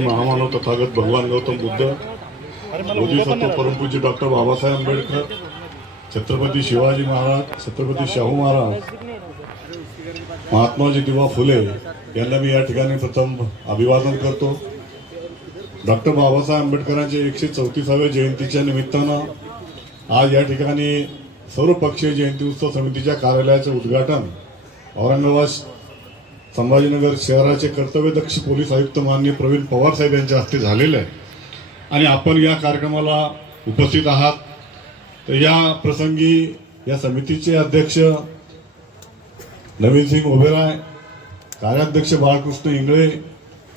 आणि महामानव तथागत भगवान गौतम बुद्ध बोधिसत्व परमपूज्य डॉक्टर बाबासाहेब आंबेडकर छत्रपती शिवाजी महाराज छत्रपती शाहू महाराज महात्माजी दिवा फुले यांना मी या ठिकाणी प्रथम अभिवादन करतो. डॉक्टर बाबासाहेब आंबेडकरांच्या एकशे चौतीसाव्या जयंतीच्या निमित्तानं आज या ठिकाणी सर्वपक्षीय जयंती उत्सव समितीच्या कार्यालयाचे उद्घाटन औरंगाबाद संभाजीनगर शहराचे कर्तव्यदक्ष पोलीस आयुक्त माननीय प्रवीण पवार साहेब यांच्या हस्ते झालेले आहे. आणि आपण या कार्यक्रमाला उपस्थित आहात. तर या प्रसंगी या समितीचे अध्यक्ष नवीन सिंग ओबेराय कार्याध्यक्ष बाळकृष्ण इंगळे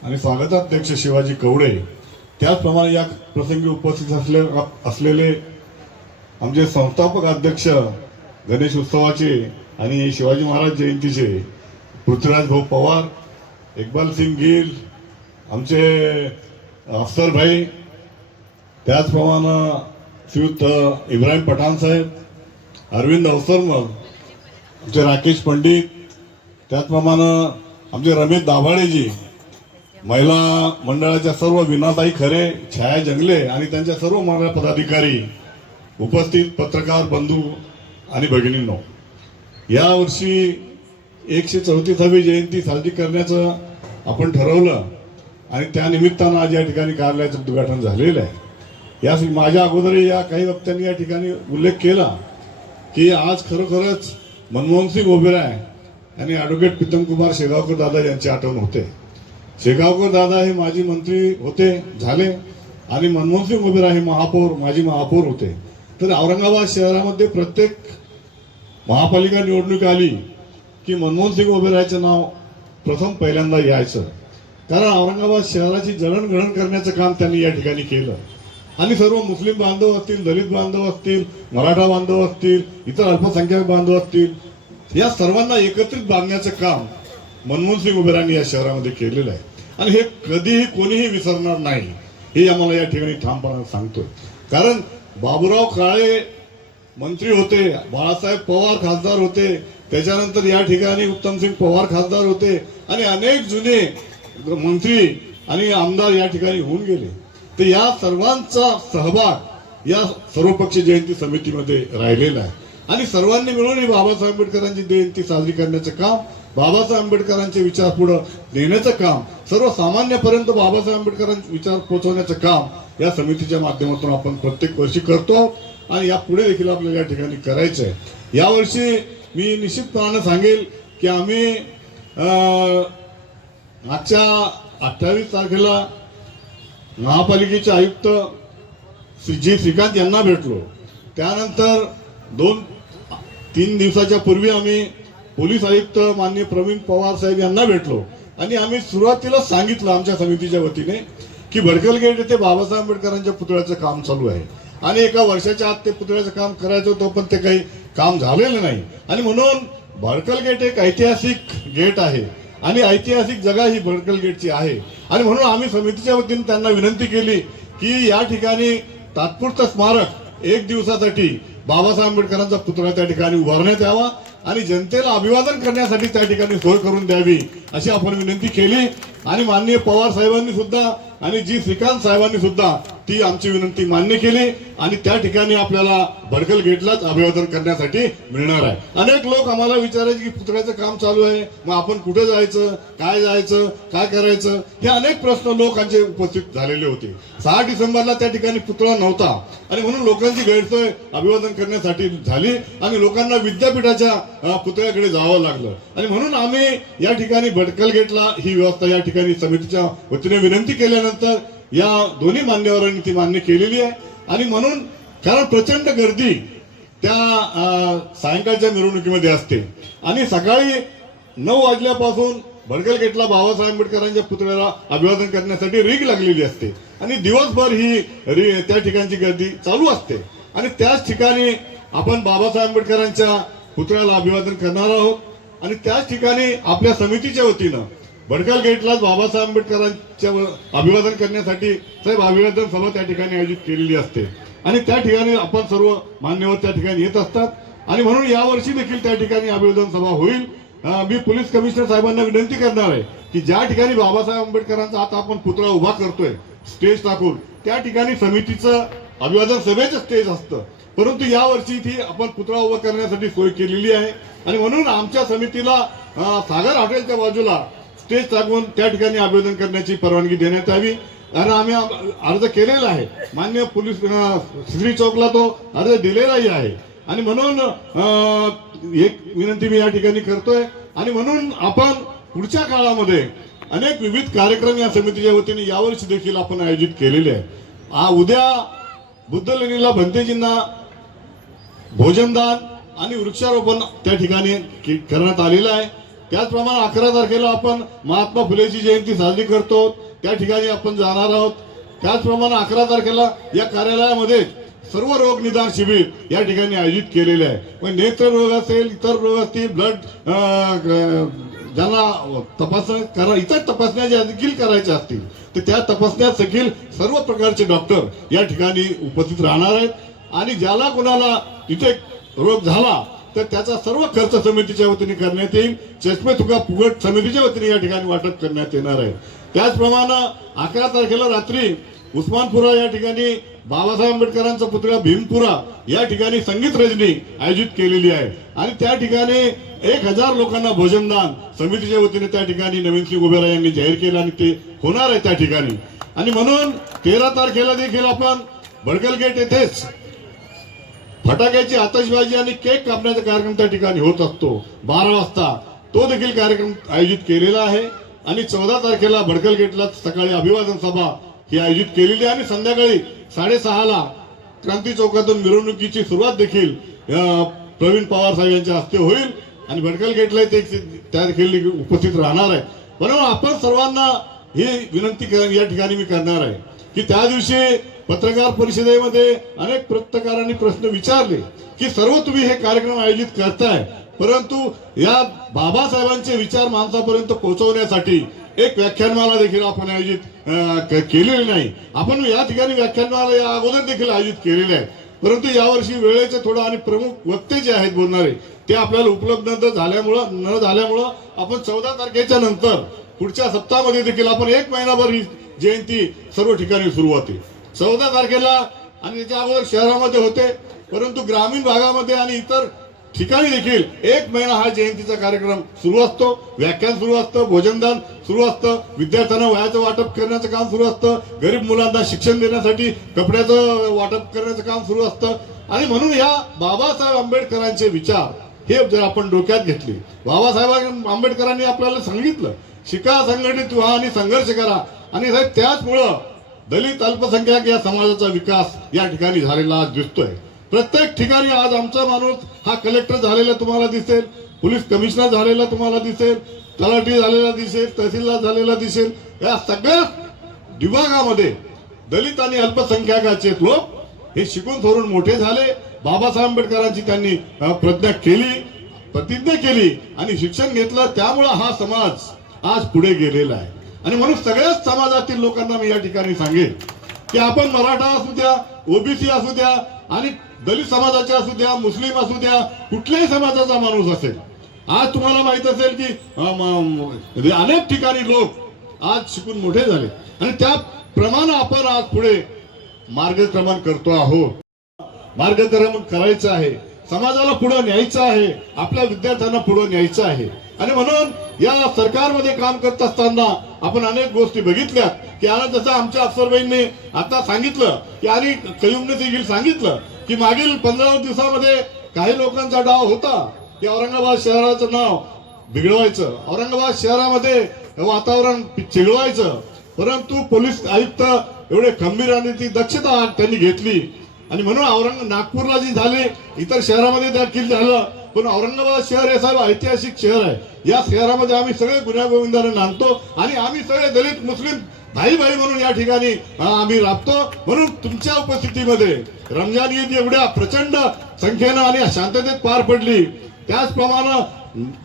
आणि स्वागताध्यक्ष शिवाजी कवडे त्याचप्रमाणे या प्रसंगी उपस्थित असले असलेले आमचे संस्थापक अध्यक्ष गणेश उत्सवाचे आणि शिवाजी महाराज जयंतीचे पृथ्वीराज भाऊ पवार इक्बाल सिंग गिल आमचे अफसर भाई त्याचप्रमाणे श्रीयुत इब्राहिम पठाण साहेब अरविंद अवसरमल आमचे राकेश पंडित त्याचप्रमाणे आमचे रमेश दाभाडेजी महिला मंडळाच्या सर्व विनाताई खरे छाया जंगले आणि त्यांच्या सर्व महिला पदाधिकारी उपस्थित पत्रकार बंधू आणि भगिनींनो यावर्षी एकशे चौतीसावी जयंती साजरी करण्याचं आपण ठरवलं आणि त्यानिमित्तानं आज या ठिकाणी कार्यालयाचं उद्घाटन झालेलं आहे. या माझ्या अगोदर या काही वक्त्यांनी या ठिकाणी उल्लेख केला की आज खरोखरच मनमोहन सिंग ओबेराय आणि ॲडव्होकेट प्रीतमकुमार शेगावकर दादा यांची आठवण होते. शेगावकर दादा हे माजी मंत्री होते झाले आणि मनमोहन सिंग ओबेराय हे महापौर माजी महापौर होते. तर औरंगाबाद शहरामध्ये प्रत्येक महापालिका निवडणूक आली की मनमोहन सिंग ओबेरायचं नाव प्रथम पहिल्यांदा यायचं. कारण औरंगाबाद शहराची जडणघडण करण्याचं काम त्यांनी या ठिकाणी केलं. आणि सर्व मुस्लिम बांधव असतील दलित बांधव असतील मराठा बांधव असतील इतर अल्पसंख्याक बांधव असतील या सर्वांना एकत्रित बांधण्याचं काम मनमोहन सिंग उबेरांनी या शहरामध्ये केलेलं आहे. आणि हे कधीही कोणीही विसरणार नाही हे आम्हाला या ठिकाणी ठामपणाने सांगतोय. कारण बाबुराव काळे मंत्री होते बाळासाहेब पवार खासदार होते त्याच्यानंतर या ठिकाणी उत्तमसिंग पवार खासदार होते आणि अनेक जुने मंत्री आणि आमदार या ठिकाणी होऊन गेले. तर या सर्वांचा सहभाग या सर्वपक्षीय जयंती समितीमध्ये राहिलेला आहे. आणि सर्वांनी मिळून ही बाबासाहेब आंबेडकरांची जयंती साजरी करण्याचं काम बाबासाहेब आंबेडकरांचे विचार पुढे नेण्याचं काम सर्वसामान्यपर्यंत बाबासाहेब आंबेडकरांचे विचार पोहोचवण्याचं काम या समितीच्या माध्यमातून आपण प्रत्येक वर्षी करतो आणि या पुढे देखील आपल्याला या ठिकाणी करायचं आहे यावर्षी मी निश्चितपणानं सांगेल की आम्ही आजच्या मागच्या अठ्ठावीस तारखेला महापालिकेचे आयुक्त श्री जी श्रीकांत यांना भेटलो. त्यानंतर दोन तीन दिवसाच्या पूर्वी आम्ही पोलीस आयुक्त माननीय प्रवीण पवार साहेब यांना भेटलो. आणि आम्ही सुरुवातीला सांगितलं आमच्या समितीच्या वतीने की भडकल गेट येथे बाबासाहेब आंबेडकरांच्या पुतळ्याचं काम चालू आहे. आणि एका वर्षाच्या आत ते पुतळ्याचं काम करायचं होतं पण ते काही काम झालेलं नाही. आणि म्हणून भडकल गेट एक ऐतिहासिक गेट आहे. आणि ऐतिहासिक जगा ही भडकल गेटची आहे. आणि म्हणून आम्ही समितीच्या वतीने त्यांना विनंती केली की या ठिकाणी तात्पुरतं स्मारक एक दिवसासाठी बाबासाहेब आंबेडकरांचा पुतळा त्या ठिकाणी उभारण्यात यावा आणि जनतेला अभिवादन करण्यासाठी त्या ठिकाणी सोय करून द्यावी अशी आपण विनंती केली. आणि माननीय पवार साहेबांनी सुद्धा आणि जी श्रीकांत साहेबांनी सुद्धा ती आमची विनंती मान्य केली आणि त्या ठिकाणी आपल्याला भडकल गेटलाच अभिवादन करण्यासाठी मिळणार आहे. अनेक लोक आम्हाला विचारायचे की पुतळ्याचं काम चालू आहे मग आपण कुठे जायचं काय जायचं काय करायचं? हे अनेक प्रश्न लोकांचे उपस्थित झालेले होते. सहा डिसेंबरला त्या ठिकाणी पुतळा नव्हता. आणि म्हणून लोकांची गैरसोय अभिवादन करण्यासाठी झाली आणि लोकांना विद्यापीठाच्या पुतळ्याकडे जावं लागलं. आणि म्हणून आम्ही या ठिकाणी भडकल गेटला ही व्यवस्था या ठिकाणी समितीच्या वतीने विनंती केल्यानंतर या दोन्ही मान्यवरांनी ती मान्य केलेली आहे. आणि म्हणून कारण प्रचंड गर्दी त्या सायंकाळच्या मिरवणुकीमध्ये असते. आणि सकाळी नऊ वाजल्यापासून भडकल गेटला बाबासाहेब आंबेडकरांच्या पुतळ्याला अभिवादन करण्यासाठी रीग लागलेली असते. आणि दिवसभर ही री त्या ठिकाणची गर्दी चालू असते. आणि त्याच ठिकाणी आपण बाबासाहेब आंबेडकरांच्या पुतळ्याला अभिवादन करणार आहोत. आणि त्याच ठिकाणी आपल्या समितीच्या वतीनं भडकल गेटला बाबासाहेब आंबेडकरांच्या अभिवादन करण्यासाठी साहेब अभिवादन सभा त्या ठिकाणी आयोजित केलेली असते. आणि त्या ठिकाणी आपण सर्व मान्यवर त्या ठिकाणी येत असतात. आणि म्हणून यावर्षी देखील त्या ठिकाणी अभिवादन सभा होईल. मी पोलीस कमिशनर साहेबांना विनंती करणार आहे की ज्या ठिकाणी बाबासाहेब आंबेडकरांचा आता आपण पुतळा उभा करतोय स्टेज टाकून त्या ठिकाणी समितीचं अभिवादन सभेचं स्टेज असतं. परंतु यावर्षी ती आपण पुतळा उभा करण्यासाठी सोय केलेली आहे. आणि म्हणून आमच्या समितीला सागर हॉटेलच्या बाजूला स्टेज टाकून त्या ठिकाणी आवेदन करण्याची परवानगी देण्यात यावी. आणि आम्ही अर्ज केलेला आहे. मान्य पोलीस श्री चौकला तो अर्ज दिलेलाही आहे. आणि म्हणून एक विनंती मी या ठिकाणी करतोय. आणि म्हणून आपण पुढच्या काळामध्ये अनेक विविध कार्यक्रम या समितीच्या वतीने यावर्षी देखील आपण आयोजित केलेले आहे उद्या बुद्ध लेणीला भंतेजींना भोजनदान आणि वृक्षारोपण त्या ठिकाणी करण्यात आलेलं आहे. त्याचप्रमाणे अकरा तारखेला आपण महात्मा फुलेची जयंती साजरी करतो. त्या ठिकाणी आपण जाणार आहोत. त्याचप्रमाणे अकरा तारखेला या कार्यालयामध्ये सर्व रोग निदान शिबिर या ठिकाणी आयोजित केलेले आहे. पण नेत्र रोग असेल इतर रोग असतील ब्लड ज्यांना तपासण्या करा इतर तपासण्या ज्या देखील करायच्या असतील तर त्या तपासण्या देखील सर्व प्रकारचे डॉक्टर या ठिकाणी उपस्थित राहणार आहेत. आणि ज्याला कोणाला इथे रोग झाला तर त्याचा सर्व खर्च समितीच्या वतीने करण्यात येईल. चष्मे तुका फुगट समितीच्या वतीने या ठिकाणी वाटप करण्यात येणार आहे. त्याचप्रमाणे अकरा तारखेला रात्री उस्मानपुरा या ठिकाणी बाबासाहेब आंबेडकरांचा पुतळा भीमपुरा या ठिकाणी संगीत रजनी आयोजित केलेली आहे. आणि त्या ठिकाणी एक हजार लोकांना भोजनदान समितीच्या वतीने त्या ठिकाणी नवीन सिंग उभेरा यांनी जाहीर केलं आणि ते होणार आहे त्या ठिकाणी. आणि म्हणून तेरा तारखेला देखील आपण बडगल गेट येथेच फटाक्याची आतषबाजी आणि केक कापण्याचा कार्यक्रम त्या ठिकाणी होत असतो. बारा वाजता तो देखील कार्यक्रम आयोजित केलेला आहे आणि चौदा तारखेला भडकल गेटला सकाळी अभिवादन सभा ही आयोजित केलेली आहे आणि संध्याकाळी साडेसहाला क्रांती चौकातून मिरवणुकीची सुरुवात देखील प्रवीण पवार साहेब यांच्या हस्ते होईल आणि भडकल गेटला ते त्या देखील उपस्थित राहणार आहे. म्हणून आपण सर्वांना ही विनंती या ठिकाणी मी करणार आहे. की त्या दिवशी पत्रकार परिषदेमध्ये अनेक पत्रकारांनी प्रश्न विचारले की सर्व तुम्ही हे कार्यक्रम आयोजित करताय परंतु या बाबासाहेबांचे विचार माणसापर्यंत पोहोचवण्यासाठी एक व्याख्यानमाला देखील आपण आयोजित केलेली नाही. आपण या ठिकाणी व्याख्यानमाला या अगोदर देखील आयोजित केलेले आहे परंतु यावर्षी वेळेचे थोडं आणि प्रमुख वक्ते जे आहेत बोलणारे ते आपल्याला उपलब्ध न झाल्यामुळं न झाल्यामुळं आपण चौदा तारखेच्या नंतर पुढच्या सप्ताहामध्ये देखील आपण एक महिनाभर ही जयंती सर्व ठिकाणी सुरू होते चौदा तारखेला आणि त्याच्या अगोदर शहरामध्ये होते परंतु ग्रामीण भागामध्ये आणि इतर ठिकाणी देखील एक महिना हा जयंतीचा कार्यक्रम सुरू असतो. व्याख्यान सुरू असतं भोजनदान सुरू असतं विद्यार्थ्यांना वयाचं वाटप करण्याचं काम सुरू असतं गरीब मुलांना शिक्षण देण्यासाठी कपड्याचं वाटप करण्याचं काम सुरू असतं. आणि म्हणून ह्या बाबासाहेब आंबेडकरांचे विचार हे जर आपण डोक्यात घेतले बाबासाहेब आंबेडकरांनी आपल्याला सांगितलं शिका संघटित व्हा आणि संघर्ष करा. आणि साहेब त्याचमुळं दलित अल्पसंख्याक या समाजाचा विकास या ठिकाणी झालेला आज दिसतोय. प्रत्येक ठिकाणी आज आमचा माणूस हा कलेक्टर झालेला तुम्हाला दिसेल पोलीस कमिशनर झालेला तुम्हाला दिसेल तलाठी झालेला दिसेल तहसीलदार झालेला दिसेल. या सगळ्या विभागामध्ये दलित आणि अल्पसंख्याकाचे लोक हे शिकून थोरून मोठे झाले. बाबासाहेब आंबेडकरांची त्यांनी प्रज्ञा केली प्रतिज्ञा केली आणि शिक्षण घेतलं. त्यामुळं हा समाज आज पुढे गेलेला आहे. आणि म्हणून सगळ्याच समाजातील लोकांना मी या ठिकाणी सांगेन की आपण मराठा असू द्या ओबीसी असू द्या आणि दलित समाजाचे असू द्या मुस्लिम असू द्या कुठल्याही समाजाचा माणूस असेल. आज तुम्हाला माहीत असेल की अनेक ठिकाणी लोक आज शिकून मोठे झाले. आणि त्याप्रमाणे आपण आज पुढे मार्गक्रमण करतो आहोत. मार्गक्रमण करायचं आहे. समाजाला पुढे न्यायचं आहे. आपल्या विद्यार्थ्यांना पुढे न्यायचं आहे. आणि म्हणून या सरकारमध्ये काम करत असताना आपण अनेक गोष्टी बघितल्या. की आता जसं आमच्या अफसरबाईंनी आता सांगितलं की आणि कयुमने देखील सांगितलं की मागील पंधरा दिवसामध्ये काही लोकांचा डाव होता की औरंगाबाद शहराचं नाव बिघडवायचं. औरंगाबाद शहरामध्ये वातावरण चिघळवायचं. परंतु पोलीस आयुक्त एवढे खंबीर आणि ती दक्षता त्यांनी घेतली. आणि म्हणून औरंग नागपूरला जी झाले इतर शहरामध्ये देखील झालं पण औरंगाबाद शहर हे साहेब ऐतिहासिक शहर आहे. या शहरामध्ये आम्ही सगळे गुन्हा गोविंदाने नांदतो आणि आम्ही सगळे दलित मुस्लिम भाई भाई म्हणून या ठिकाणी आम्ही राबतो. म्हणून तुमच्या उपस्थितीमध्ये रमजान ईद एवढ्या प्रचंड संख्येनं आणि शांततेत पार पडली. त्याचप्रमाणे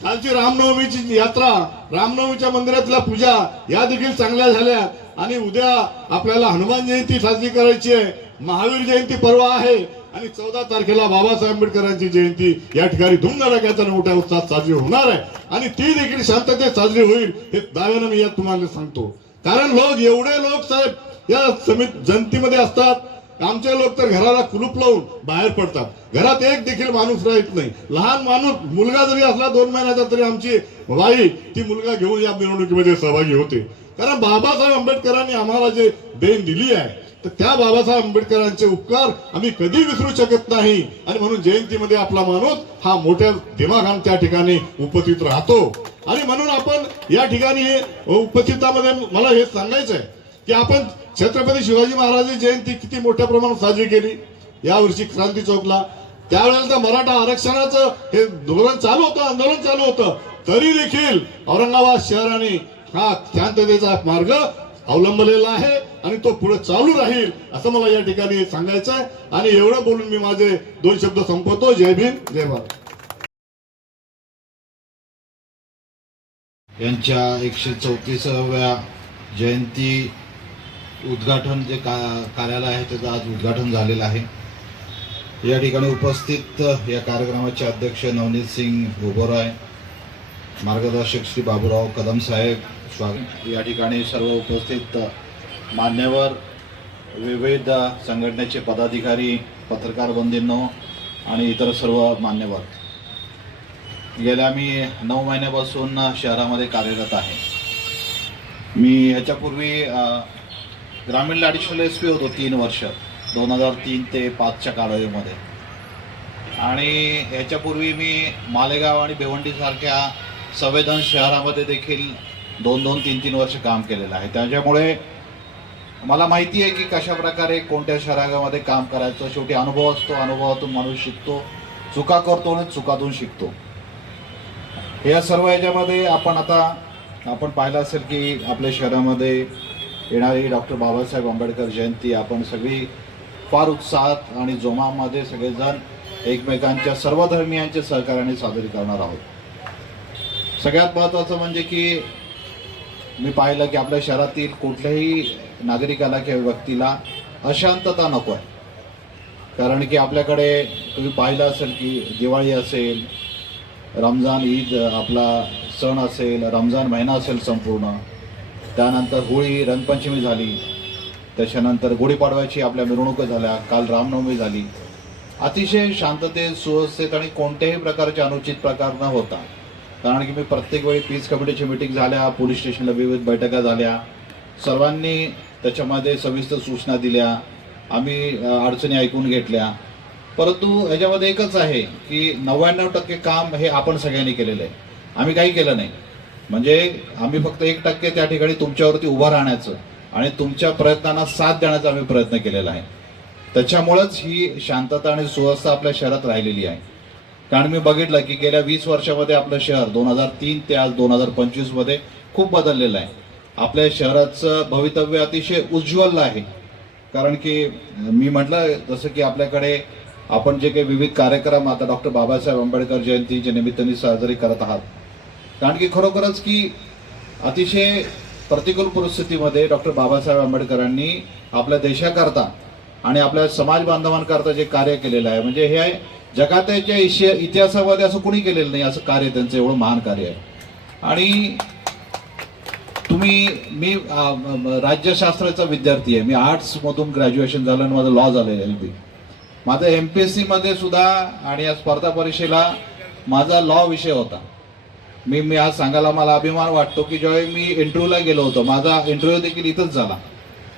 कालची रामनवमीची यात्रा रामनवमीच्या मंदिरातल्या पूजा या देखील चांगल्या झाल्या. आणि उद्या आपल्याला हनुमान जयंती साजरी करायची आहे. महावीर जयंती पर्व आहे. आणि चौदा तारखेला बाबासाहेब आंबेडकरांची जयंती. या ठिकाणी धुमधडाक्याचा मोठ्या उत्साहात साजरी होणार आहे. आणि ती देखील शांततेत साजरी होईल हे दाव्यानं मी यात तुम्हाला सांगतो. कारण लोक एवढे लोक साहेब या समित जनतेमध्ये असतात. आमचे लोक तर घराला कुलूप लावून बाहेर पडतात. घरात एक देखील माणूस राहत नाही. लहान माणूस मुलगा जरी असला दोन महिन्याचा तरी आमची बाई ती मुलगा घेऊन या मिरवणुकीमध्ये सहभागी होते. कारण बाबासाहेब आंबेडकरांनी आम्हाला जे देण दिली आहे तर त्या बाबासाहेब आंबेडकरांचे उपकार आम्ही कधी विसरू शकत नाही. आणि म्हणून जयंतीमध्ये आपला माणूस हा मोठ्या दिमागान त्या ठिकाणी उपस्थित राहतो. आणि म्हणून आपण या ठिकाणी हे उपस्थितामध्ये मला हे सांगायचं आहे की आपण छत्रपती शिवाजी महाराजांची जयंती किती मोठ्या प्रमाणात साजरी केली. यावर्षी क्रांती चौकला. त्यावेळेला मराठा आरक्षणाचं हे धोरण चालू होतं आंदोलन चालू होतं. तरी देखील औरंगाबाद शहराने हा शांततेचा मार्ग अवलंबलेला आहे आणि तो पुढे चालू राहील असं मला या ठिकाणी सांगायचं आहे. आणि एवढं बोलून मी माझे दोन शब्द संपवतो. जय भीम जय भारत. यांच्या एकशे चौतीसाव्या जयंती उद्घाटन जे का कार्यालय आहे त्याचं आज उद्घाटन झालेलं आहे. या ठिकाणी उपस्थित या कार्यक्रमाचे अध्यक्ष नवनीत सिंग ओबरॉय मार्गदर्शक श्री बाबूराव कदम साहेब स्वागत. या ठिकाणी सर्व उपस्थित मान्यवर विविध संघटनेचे पदाधिकारी पत्रकार बंधूंनो आणि इतर सर्व मान्यवर. गेल्या मी नऊ महिन्यापासून शहरामध्ये कार्यरत आहे. मी ह्याच्यापूर्वी ग्रामीण ॲडिशनल एस पी होतो तीन वर्ष दोन हजार तीन ते पाचच्या कालावधीमध्ये. आणि ह्याच्यापूर्वी मी मालेगाव आणि भिवंडीसारख्या संवेदन शहरामध्ये देखील दोन दोन तीन तीन वर्ष काम केलेलं आहे. त्याच्यामुळे मला माहिती आहे की कशा प्रकारे कोणत्या शहरामध्ये काम करायचं शेवटी अनुभव असतो अनुभवातून माणूस शिकतो चुका करतो आणि चुकातून शिकतो. या सर्व याच्यामध्ये आपण आता आपण पाहिलं असेल की आपल्या शहरामध्ये येणारी डॉक्टर बाबासाहेब आंबेडकर जयंती आपण सगळी फार उत्साहात आणि जोमामध्ये सगळेजण एकमेकांच्या सर्व धर्मियांच्या सहकार्याने साजरी करणार आहोत. सगळ्यात महत्त्वाचं म्हणजे की मी पाहिलं की आपल्या शहरातील कुठल्याही नागरिकाला किंवा व्यक्तीला अशांतता नको आहे. कारण की आपल्याकडे तुम्ही पाहिलं असेल की दिवाळी असेल रमजान ईद आपला सण असेल रमजान महिना असेल संपूर्ण. त्यानंतर होळी रंगपंचमी झाली. त्याच्यानंतर गुढीपाडव्याची आपल्या मिरवणुका झाल्या. काल रामनवमी झाली. अतिशय शांततेत सुव्यवस्थेत आणि कोणत्याही प्रकारचे अनुचित प्रकार न होता. कारण की मी प्रत्येक वेळी पीस कमिटीची मिटिंग झाल्या पोलीस स्टेशनला विविध बैठका झाल्या. सर्वांनी त्याच्यामध्ये सविस्तर सूचना दिल्या. आम्ही अडचणी ऐकून घेतल्या. परंतु ह्याच्यामध्ये एकच आहे की नव्याण्णव टक्के काम हे आपण सगळ्यांनी केलेलं आहे. आम्ही काही केलं नाही. म्हणजे आम्ही फक्त एक टक्के त्या ठिकाणी तुमच्यावरती उभं राहण्याचं आणि तुमच्या प्रयत्नांना साथ देण्याचा आम्ही प्रयत्न केलेला आहे. त्याच्यामुळंच ही शांतता आणि सुव्यवस्था आपल्या शहरात राहिलेली आहे. कारण मी बघितलं की गेल्या वीस वर्षामध्ये आपलं शहर दोन हजार तीन ते आज दोन हजार पंचवीसमध्ये खूप बदललेलं आहे. आपल्या शहराचं भवितव्य अतिशय उज्ज्वल आहे. कारण की मी म्हटलं जसं की आपल्याकडे आपण जे काही विविध कार्यक्रम आता डॉक्टर बाबासाहेब आंबेडकर जयंतीच्या निमित्ताने साजरी करत आहात. कारण की खरोखरच की अतिशय प्रतिकूल परिस्थितीमध्ये डॉक्टर बाबासाहेब आंबेडकरांनी आपल्या देशाकरता आणि आपल्या समाज बांधवांकरता जे कार्य केलेलं आहे म्हणजे हे जगाच्या इशे- इतिहासामध्ये असं कुणी केलेलं नाही असं कार्य त्यांचं एवढं महान कार्य आहे. आणि तुम्ही मी राज्यशास्त्राचा विद्यार्थी आहे. मी आर्ट्समधून ग्रॅज्युएशन झालं आणि माझं लॉ झालं एल बी. माझं एम पी एस सीमध्ये सुद्धा आणि या स्पर्धा परीक्षेला माझा लॉ विषय होता. मी मी आज सांगायला मला अभिमान वाटतो की ज्यावेळी मी इंटरव्ह्यूला गेलो होतो माझा इंटरव्ह्यू देखील इथंच झाला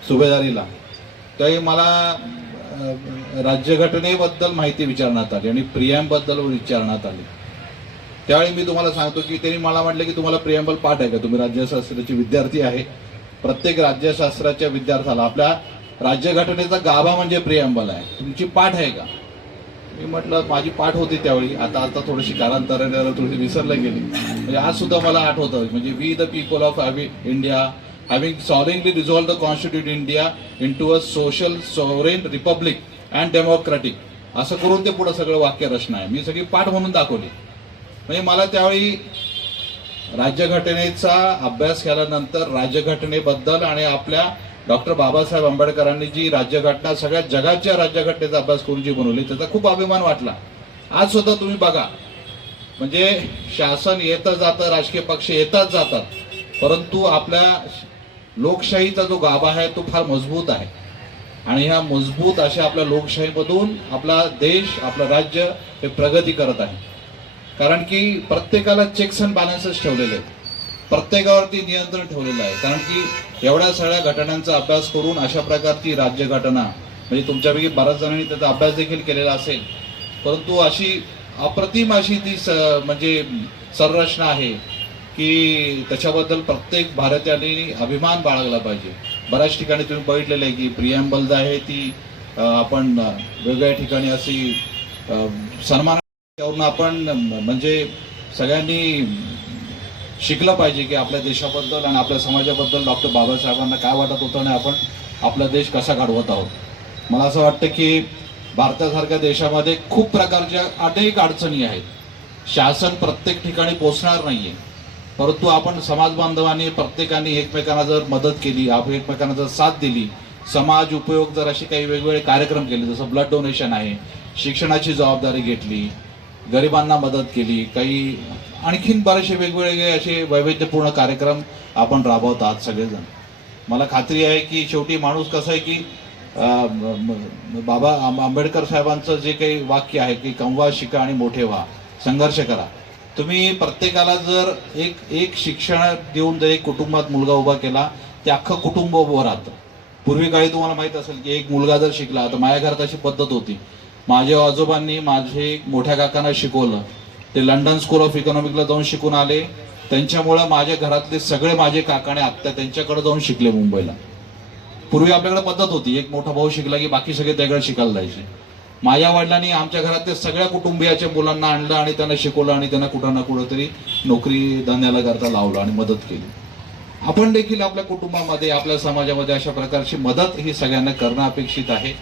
सुभेदारीला. त्यावेळी मला राज्यघटनेबद्दल माहिती विचारण्यात आली आणि प्रियांबद्दल विचारण्यात आली. त्यावेळी मी तुम्हाला सांगतो की त्यांनी मला म्हटलं की तुम्हाला प्रियंबल पाठ आहे का? तुम्ही राज्यशास्त्राचे विद्यार्थी आहे. प्रत्येक राज्यशास्त्राच्या विद्यार्थ्याला आपल्या राज्यघटनेचा गाभा म्हणजे प्रियंबल आहे. तुमची पाठ आहे का? मी म्हटलं माझी पाठ होती त्यावेळी. आता आता थोडीशी कालांतराने थोडीशी विसरल्या गेली. म्हणजे आज सुद्धा मला आठवतं. म्हणजे we the people of India having solemnly resolve the constitute India into a a social republic republic and democratic असं करून ते पुढं सगळं वाक्य रचना आहे. मी सगळी पाठ म्हणून दाखवली. म्हणजे मला त्यावेळी राज्यघटनेचा अभ्यास केल्यानंतर राज्यघटनेबद्दल आणि आपल्या डॉक्टर बाबासाहेब आंबेडकरांनी जी राज्यघटना सगळ्या जगाच्या राज्यघटनेचा अभ्यास करून जी बनवली त्याचा खूप अभिमान वाटला. आज सुद्धा तुम्ही बघा. म्हणजे शासन येतं जातं राजकीय पक्ष येतात जातात. परंतु आपल्या लोकशाहीचा जो गाभा आहे तो फार मजबूत आहे. आणि ह्या मजबूत अशा आपल्या लोकशाहीमधून आपला देश आपलं राज्य हे प्रगती करत आहे. कारण की प्रत्येकाला चेक्स अँड बॅलन्सेस ठेवलेले आहेत. प्रत्येकावरती नियंत्रण ठेवलेलं आहे. कारण की एवढ्या सगळ्या घटनांचा अभ्यास करून अशा प्रकारची राज्यघटना म्हणजे तुमच्यापैकी बऱ्याच जणांनी त्याचा अभ्यास देखील केलेला असेल. परंतु अशी अप्रतिम अशी ती स म्हणजे संरचना आहे. की त्याच्याबद्दल प्रत्येक भारतीयाने अभिमान बाळगला पाहिजे. बऱ्याच ठिकाणी तुम्ही बघितलेलं आहे की प्रियम्बल जे आहे ती आपण वेगवेगळ्या ठिकाणी अशी सन्मान आपण म्हणजे सगळ्यांनी शिकलं पाहिजे की आपल्या देशाबद्दल आणि आपल्या समाजाबद्दल डॉक्टर बाबासाहेबांना काय वाटत होतं आणि आपण आपला देश कसा घडवत आहोत. मला असं वाटतं की भारतासारख्या देशामध्ये खूप प्रकारच्या अनेक अडचणी आहेत. शासन प्रत्येक ठिकाणी पोचणार नाही आहे परंतु आपण समाज बांधवाने प्रत्येकाने एकमेकांना जर मदत केली आपण एकमेकांना जर साथ दिली समाज उपयोग जर असे काही वेगवेगळे कार्यक्रम केले जसं ब्लड डोनेशन आहे शिक्षणाची जबाबदारी घेतली गरिबांना मदत केली काही आणखीन बरेचसे वेगवेगळे असे वैविध्यपूर्ण कार्यक्रम आपण राबवत आहात सगळेजण. मला खात्री आहे की शेवटी माणूस कसं आहे की बाबा आंब- आंबेडकर साहेबांचं जे काही वाक्य आहे की कमवा शिका आणि मोठे व्हा संघर्ष करा. तुम्ही प्रत्येकाला जर एक एक शिक्षण देऊन जर एक कुटुंबात मुलगा उभा केला ते अख्खं कुटुंब उभं राहतं. पूर्वी काळी तुम्हाला माहीत असेल की एक मुलगा जर शिकला तर माझ्या घरात अशी पद्धत होती. माझ्या आजोबांनी माझे मोठ्या काकांना शिकवलं. ते लंडन स्कूल ऑफ इकॉनॉमिकला जाऊन शिकून आले. त्यांच्यामुळं माझ्या घरातले सगळे माझे काकाने आत्ता आत्या त्यांच्याकडे जाऊन शिकले मुंबईला. पूर्वी आपल्याकडे पद्धत होती एक मोठा भाऊ शिकला की बाकी सगळे त्याकडे शिकायला जायचे. माझ्या वडिलांनी आमच्या घरातल्या सगळ्या कुटुंबियाच्या मुलांना आणलं आणि त्यांना शिकवलं आणि त्यांना कुठं ना कुठं तरी नोकरी धंद्याला करता लावलं आणि मदत केली. आपण देखील आपल्या कुटुंबामध्ये आपल्या समाजामध्ये अशा प्रकारची मदत ही सगळ्यांना करणं अपेक्षित आहे.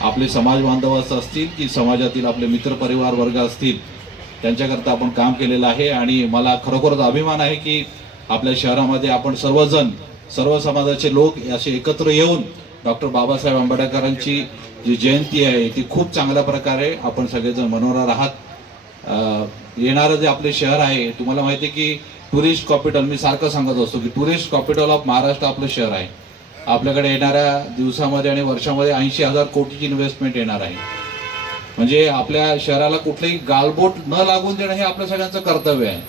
आपले समाज बांधव असतील की समाजातील आपले मित्रपरिवार वर्ग असतील त्यांच्याकरता आपण काम केलेलं आहे आणि मला खरोखरच अभिमान आहे की आपल्या शहरामध्ये आपण सर्वजण सर्व समाजाचे लोक असे एकत्र येऊन डॉक्टर बाबासाहेब आंबेडकरांची जी जयंती आहे ती खूप चांगल्या प्रकारे आपण सगळेजण मनवणार आहात. येणारं जे आपले शहर आहे तुम्हाला माहिती आहे की टुरिस्ट कॉपिटल मी सारखं सांगत असतो की टुरिस्ट कॉपिटल ऑफ महाराष्ट्र आपलं शहर आहे. आपल्याकडे येणाऱ्या दिवसामध्ये आणि वर्षामध्ये ऐंशी हजार कोटीची इन्व्हेस्टमेंट येणार आहे. म्हणजे आपल्या शहराला कुठलंही गालबोट न लागून देणं हे आपल्या सगळ्यांचं कर्तव्य आहे.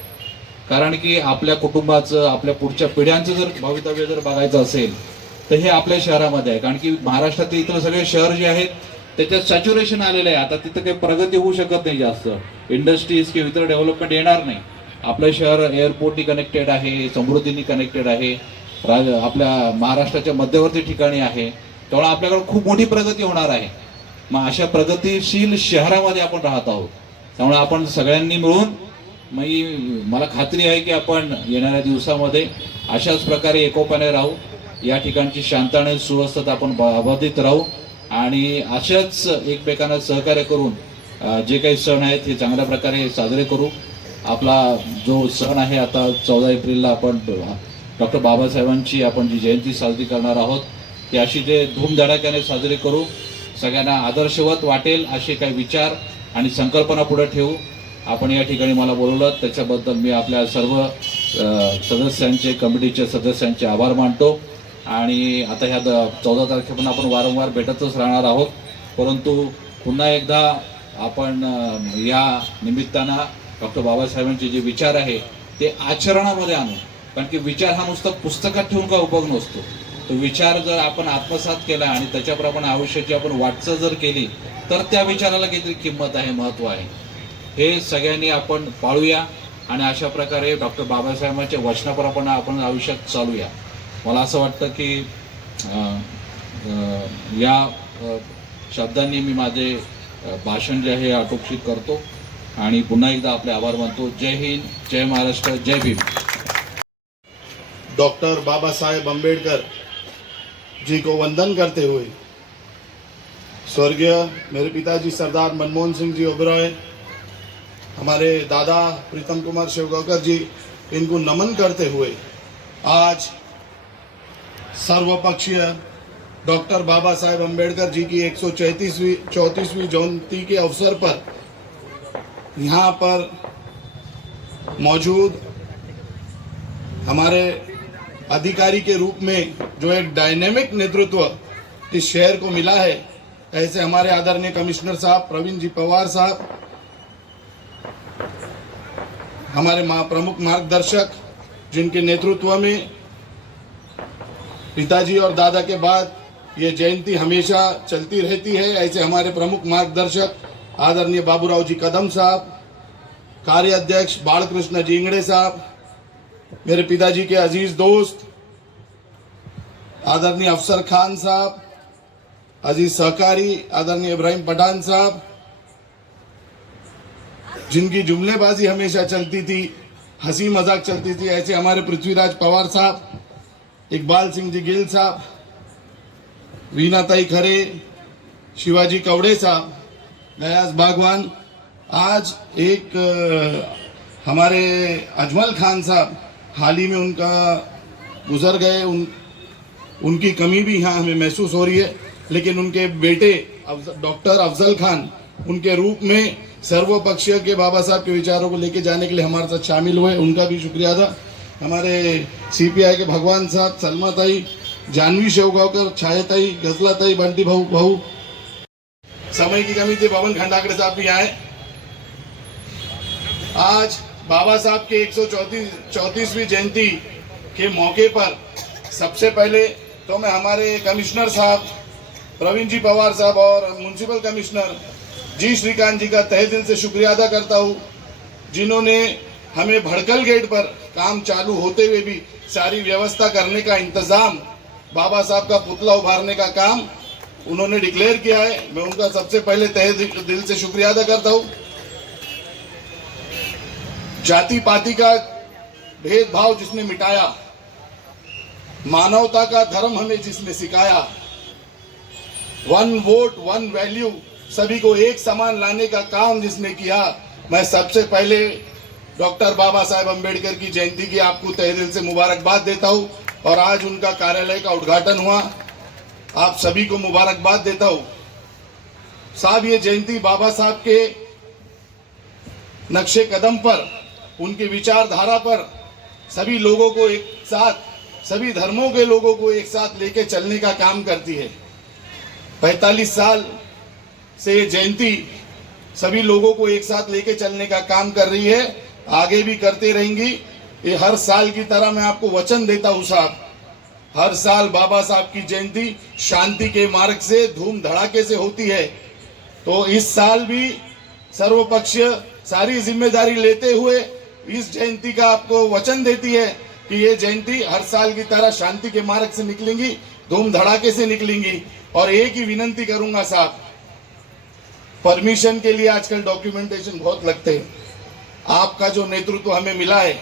कारण की आपल्या कुटुंबाचं आपल्या पुढच्या पिढ्यांचं जर भवितव्य जर बघायचं असेल तर हे आपल्या शहरामध्ये आहे. कारण की महाराष्ट्रातील इतर सगळे शहर जे आहेत त्याच्यात सॅच्युरेशन आलेलं आहे. आता तिथं काही प्रगती होऊ शकत नाही जास्त. इंडस्ट्रीज किंवा इतर डेव्हलपमेंट येणार नाही. आपलं शहर एअरपोर्टनी कनेक्टेड आहे समृद्धीनी कनेक्टेड आहे. राज आपल्या महाराष्ट्राच्या मध्यवर्ती ठिकाणी आहे. त्यामुळे आपल्याकडे खूप मोठी प्रगती होणार आहे. मग अशा प्रगतीशील शहरामध्ये आपण राहत आहोत. त्यामुळे आपण सगळ्यांनी मिळून मी मला खात्री आहे की आपण येणाऱ्या दिवसामध्ये अशाच प्रकारे एकोप्याने राहू. या ठिकाणची शांत आणि सुव्यवस्था आपण ब- अबाधित राहू आणि अशाच एकमेकांना सहकार्य करून जे काही सण आहेत हे चांगल्या प्रकारे साजरे करू. आपला जो सण आहे आता चौदा एप्रिलला आपण डॉक्टर बाबासाहेबांची आपण जी जयंती साजरी करणार आहोत ती अशी ते धूमधडाक्याने साजरी करू. सगळ्यांना आदर्शवत वाटेल असे काही विचार आणि संकल्पना पुढे ठेवू. आपण या ठिकाणी मला बोलवलं त्याच्याबद्दल मी आपल्या सर्व सदस्यांचे कमिटीच्या सदस्यांचे आभार मानतो. आणि आता ह्या द चौदा तारखेपर्यंत आपण वारंवार भेटतच राहणार आहोत. परंतु पुन्हा एकदा आपण या निमित्तानं डॉक्टर बाबासाहेबांचे जे विचार आहे ते आचरणामध्ये आणू. कारण की विचार हा नुसता पुस्तकात ठेवून का उपयोग नसतो? तो विचार जर आपण आत्मसात केला आणि त्याच्याप्रमाणे आयुष्याची आपण वाटचाल जर केली तर त्या विचाराला काहीतरी किंमत आहे महत्त्व आहे? हे सगळ्यांनी आपण पाळूया आणि अशा प्रकारे डॉक्टर बाबासाहेबांच्या वचनाप्रमाणे आपण आयुष्यात चालूया. मला असं वाटतं की या शब्दांनी मी माझे भाषण जे आहे आटोक्षित करतो. आणि पुन्हा एकदा आपले आभार मानतो. जय हिंद जय महाराष्ट्र जय भीम. डॉक्टर बाबासाहेब आंबेडकर अम्बेडकर जी को वंदन करते हुए स्वर्गीय मेरे पिताजी सरदार मनमोहन सिंह जी ओबरॉय हमारे दादा प्रीतम कुमार शिवगांवकर जी इनको नमन करते हुए आज सर्वपक्षीय डॉक्टर बाबा साहेब अंबेडकर जी की एक सौ जयंती के अवसर पर यहाँ पर मौजूद हमारे अधिकारी के रूप में जो एक डायनेमिक नेतृत्व इस शहर को मिला है, ऐसे हमारे आदरणीय कमिश्नर साहब, प्रवीण जी पवार साहब, हमारे मा प्रमुख मार्गदर्शक जिनके नेतृत्व में पिताजी और दादा के बाद ये जयंती हमेशा चलती रहती है। ऐसे हमारे प्रमुख मार्गदर्शक आदरणीय बाबूराव जी कदम साहब, कार्याध्यक्ष बालकृष्ण जिंगड़े साहब, मेरे पिताजी के अज़ीज़ दोस्त, आदरणीय अफसर खान साहब, अज़ीज़ सहकारी, आदरणीय इब्राहिम पठान साहब, जिनकी जुमलेबाजी हमेशा चलती थी, हँसी मज़ाक चलती थी, ऐसे हमारे पृथ्वीराज पवार साहब इकबाल सिंह जी गिल साहब वीनाताई खरे, शिवाजी कवड़े साहब, गयास बागवान, आज एक हमारे अजमल खान साहब, हाल ही में उनका गुजर गए, उन, उनकी कमी भी यहाँ हमें महसूस हो रही है, लेकिन उनके बेटे डॉक्टर अफजल खान, उनके रूप में सर्वपक्षीय के बाबा साहब के विचारों को लेके जाने के लिए हमारे साथ शामिल हुए, उनका भी शुक्रिया था हमारे सीपीआई के भगवान साहब, सलमा ताई, जानवी शेवगावकर छायाताई गजलाताई बंटी भाऊ भाऊ समय की कमी थी पवन खंडाकड़े साहब भी आए। आज बाबा साहब के एक सौ चौतीसवीं जयंती के मौके पर सबसे पहले तो मैं हमारे कमिश्नर साहब, प्रवीण जी पवार साहब और म्यूनसिपल कमिश्नर जी श्रीकांत जी का तहे दिल से शुक्रिया अदा करता हूँ, जिन्होंने हमें भड़कल गेट पर काम चालू होते हुए भी सारी व्यवस्था करने का इंतज़ाम, बाबा साहब का पुतला उभारने का काम उन्होंने डिक्लेयर किया है। मैं उनका सबसे पहले तहे दिल से शुक्रिया अदा करता हूँ। जाति पाति का भेदभाव जिसने मिटाया, मानवता का धर्म हमें जिसने सिखाया वन वोट वन वैल्यू सभी को एक समान लाने का काम जिसने किया, मैं सबसे पहले डॉक्टर बाबा साहेब अंबेडकर की जयंती की आपको तहे दिल से मुबारकबाद देता हूँ और आज उनका कार्यालय का उद्घाटन हुआ। आप सभी को मुबारकबाद देता हूँ। साहब, ये जयंती बाबा साहब के नक्शे कदम पर, उनकी विचारधारा पर सभी लोगों को एक साथ, सभी धर्मों के लोगों को एक साथ लेके चलने का काम करती है। 45 साल से ये जयंती सभी लोगों को एक साथ लेके चलने का काम कर रही है। आगे भी करते रहेंगी। ये हर साल की तरह मैं आपको वचन देता हूँ साहब। हर साल बाबा साहब की जयंती शांति के मार्ग से, धूम धड़ाके से होती है। तो इस साल भी सर्वपक्षीय सारी ज़िम्मेदारी लेते हुए इस जयंती का आपको वचन देती है कि ये जयंती हर साल की तरह शांति के मार्ग से निकलेंगी, धूम धड़ाके से निकलेंगी। और एक ही विनंती करूँगा साहब, परमिशन के लिए आजकल डॉक्यूमेंटेशन बहुत लगते हैं। आपका जो नेतृत्व हमें मिला है,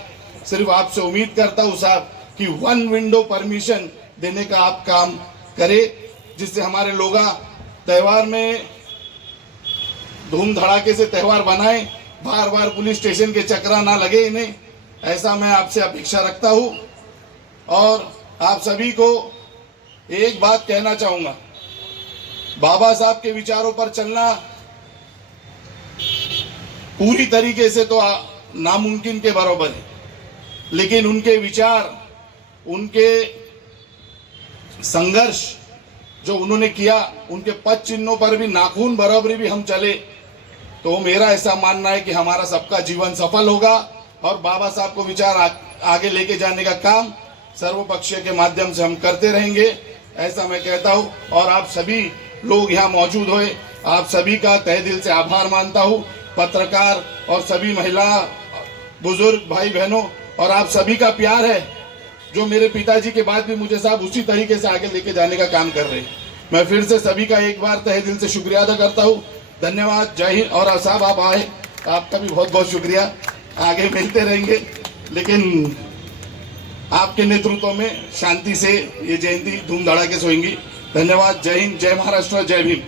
सिर्फ़ आपसे उम्मीद करता हूँ साहब कि वन विंडो परमिशन देने का आप काम करें, जिससे हमारे लोग त्यौहार में धूम धड़ाके से त्यौहार बनाए बार बार पुलिस स्टेशन के चक्रा ना लगे इन्हें। ऐसा मैं आपसे अपेक्षा रखता हूँ। और आप सभी को एक बात कहना चाहूँगा। बाबा साहब के विचारों पर चलना पूरी तरीके से तो नामुमकिन के बराबर है। लेकिन उनके विचार उनके संघर्ष जो उन्होंने किया उनके पद चिन्हों पर भी नाखून बराबरी भी हम चले तो मेरा ऐसा मानना है कि हमारा सबका जीवन सफल होगा और बाबा साहब को विचार आ, आगे लेके जाने का काम सर्वपक्षीय के माध्यम से हम करते रहेंगे ऐसा मैं कहता हूँ। और आप सभी लोग यहाँ मौजूद हुए आप सभी का तहे दिल से आभार मानता हूँ। पत्रकार और सभी महिला, बुज़ुर्ग भाई बहनों, और आप सभी का प्यार है, जो मेरे पिताजी के बाद भी मुझे साहब उसी तरीके से आगे लेके जाने का काम कर रहे हैं। मैं फिर से सभी का एक बार तहे दिल से शुक्रिया अदा करता हूँ। धन्यवाद, जय हिंद, और साहब आप आए, आपका भी बहुत बहुत शुक्रिया। आगे मिलते रहेंगे, लेकिन आपके नेतृत्व में शांति से ये जयंती धूम धड़ाके धन्यवाद, जय हिंद, जय महाराष्ट्र, जय भीम।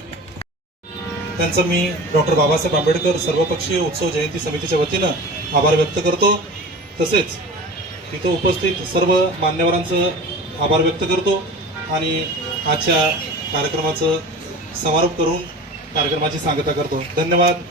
त्यांचं मी डॉक्टर बाबासाहेब आंबेडकर सर्वपक्षीय उत्सव जयंती समितीच्या वतीनं आभार व्यक्त करतो. तसेच तिथं उपस्थित सर्व मान्यवरांचं आभार व्यक्त करतो आणि आजच्या कार्यक्रमाचं समारोप करून कार्यक्रमाची सांगता करतो. धन्यवाद.